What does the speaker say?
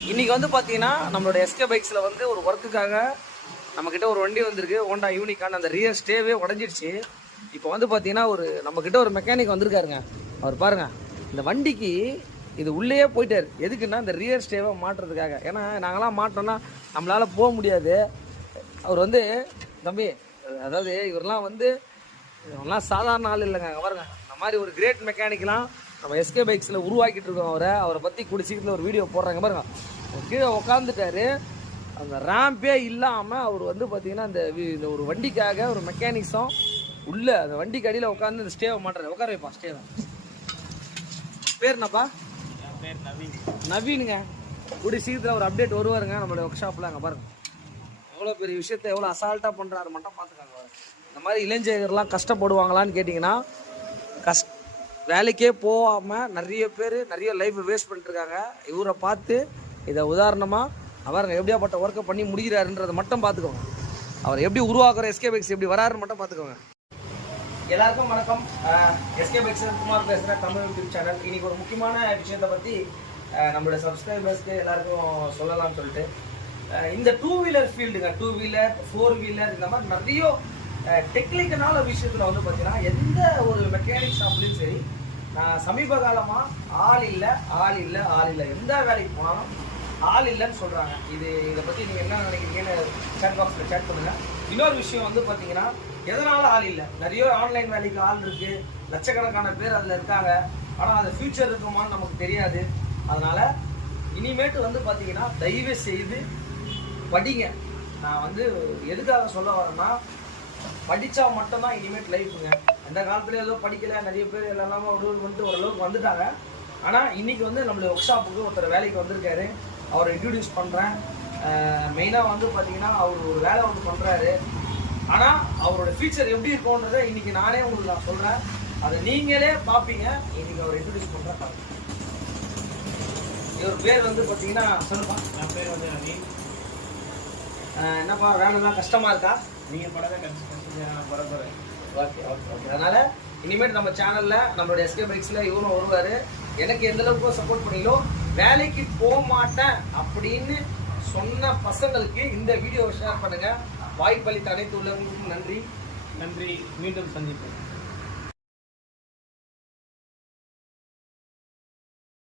இன்றைக்கி வந்து பார்த்தீங்கன்னா நம்மளோட எஸ்கே பைக்ஸில் வந்து ஒரு ஒர்க்குக்காக நம்மக்கிட்ட ஒரு வண்டி வந்திருக்கு. Honda unicorn. அந்த ரியர் ஸ்டேவே உடஞ்சிடுச்சு. இப்போ வந்து பார்த்தீங்கன்னா நம்மக்கிட்ட ஒரு மெக்கானிக் வந்திருக்காருங்க. அவர் பாருங்கள், இந்த வண்டிக்கு இது உள்ளேயே போயிட்டார். எதுக்குன்னா இந்த ரியர் ஸ்டேவை மாட்டுறதுக்காக. ஏன்னா நாங்களாம் மாட்டோம்னா நம்மளால் போக முடியாது. அவர் வந்து தம்பி, அதாவது இவரெல்லாம் சாதாரண ஆள் இல்லைங்க. பாருங்க, இந்த மாதிரி ஒரு கிரேட் மெக்கானிக்லாம் நம்ம எஸ்கே பைக்ஸில் உருவாக்கிட்டு இருக்கோம். அவரை பற்றி சீக்கிரத்தில் ஒரு வீடியோ போடுறாங்க பாருங்க. கீழே உட்காந்துட்டாரு. அந்த ரேம்பே இல்லாமல் அவர் வந்து பார்த்தீங்கன்னா இந்த ஒரு வண்டிக்காக ஒரு மெக்கானிக்ஸும் உள்ள அந்த வண்டிக்கு அடியில் உட்காந்து இந்த ஸ்டேவை மாட்டுறாரு. உட்கார வைப்பா ஸ்டேவை. பேர் என்னப்பா? பேர் நவீனுங்க. சீக்கிரத்தில் ஒரு அப்டேட் வருவாருங்க நம்மளோட ஒர்க் ஷாப்பில். அங்கே பாருங்க, எவ்வளோ பெரிய விஷயத்த எவ்வளோ அசால்ட்டாக பண்ணுறாரு மட்டும் பார்த்துக்காங்க. இந்த மாதிரி இளைஞர்கள்லாம் கஷ்டப்படுவாங்களான்னு கேட்டிங்கன்னா, வேலைக்கே போகாமல் நிறைய பேர் நிறைய லைஃப் வேஸ்ட் பண்ணிட்டுருக்காங்க. இவரை பார்த்து இதை உதாரணமாக அவருங்க எப்படியாப்பட்ட ஒர்க்கை பண்ணி முடிகிறாருன்றதை மட்டும் பார்த்துக்கோங்க. அவர் எப்படி உருவாக்குற எஸ்கே பைக்ஸ் எப்படி வராருன்னு மட்டும் பார்த்துக்கோங்க. எல்லாருக்கும் வணக்கம். எஸ்கே பைக்ஸ் குமார் பேசுகிறேன், தமிழ் யூடியூப் சேனல். இன்றைக்கி ஒரு முக்கியமான விஷயத்தை பற்றி நம்மளோட சப்ஸ்கிரைபர்ஸ்க்கு எல்லாருக்கும் சொல்லலாம்னு சொல்லிட்டு, இந்த டூ வீலர் ஃபீல்டுங்க, 2 வீலர் 4 வீலர் இந்த மாதிரி நிறைய டெக்னிக்கலான விஷயத்தில் வந்து பார்த்தீங்கன்னா எந்த ஒரு மெக்கானிக் ஷாப்லேயும் சரி, நான் சமீப காலமாக ஆள் இல்லை எந்த வேலைக்கு போனாலும் ஆள் இல்லைன்னு சொல்கிறாங்க. இதை பற்றி நீங்கள் என்ன நினைக்கிறீங்கன்னு சேட் பாக்ஸில் சேட் பண்ணுங்கள். இன்னொரு விஷயம் வந்து பார்த்தீங்கன்னா, எதனால் ஆள் இல்லை? நிறைய ஆன்லைன் வேலைக்கு ஆள் இருக்குது, லட்சக்கணக்கான பேர் அதில் இருக்காங்க. ஆனால் அது ஃப்யூச்சர் இருக்குமான்னு நமக்கு தெரியாது. அதனால் இனிமேட்டு வந்து பார்த்தீங்கன்னா தயவு செய்து படிங்க. நான் வந்து எதுக்காக சொல்ல வரேன்னா, படித்தா மட்டும்தான் இனிமேட் லைஃபுங்க. அந்த காலத்துல ஏதோ படிக்கல, நிறைய பேர் எல்லாமே வந்துட்டு ஓரளவுக்கு வந்துட்டாங்க. ஆனால் இன்றைக்கி வந்து நம்மளுடைய ஒர்க் ஷாப்புக்கு ஒருத்தர் வேலைக்கு வந்திருக்காரு. அவரை இன்ட்ரடியூஸ் பண்ணுறேன். மெயினாக வந்து பார்த்தீங்கன்னா அவர் ஒரு வேலை வந்து பண்ணுறாரு. ஆனால் அவரோட ஃபியூச்சர் எப்படி இருக்கும்ன்றதை இன்றைக்கி நானே உங்களுக்கு நான் சொல்கிறேன். அதை நீங்களே பார்ப்பீங்க. இன்றைக்கி அவரை இன்ட்ரடியூஸ் பண்ணுறேன். இவர் பேர் வந்து பார்த்தீங்கன்னா சொல்லுப்பா. என் பேர் வந்து ரவி. என்னப்பா வேலைலாம் கஷ்டமாக இருக்கா? நீங்கள் படத்தை கஷ்டம் பரப்புறேன். ஓகே. அதனால் இனிமேல் நம்ம சேனலில் நம்மளோட எஸ்கே பைக்ஸில் இவரும் வருவார். எனக்கு எந்த அளவுக்கு சப்போர்ட் பண்ணீங்களோ, வேலைக்கு போக மாட்டேன் அப்படின்னு சொன்ன பசங்களுக்கு இந்த வீடியோவை ஷேர் பண்ணுங்கள். வாய்ப்பளித்த அனைத்து உள்ளவங்களுக்கும் நன்றி. மீண்டும் சந்திப்போம்.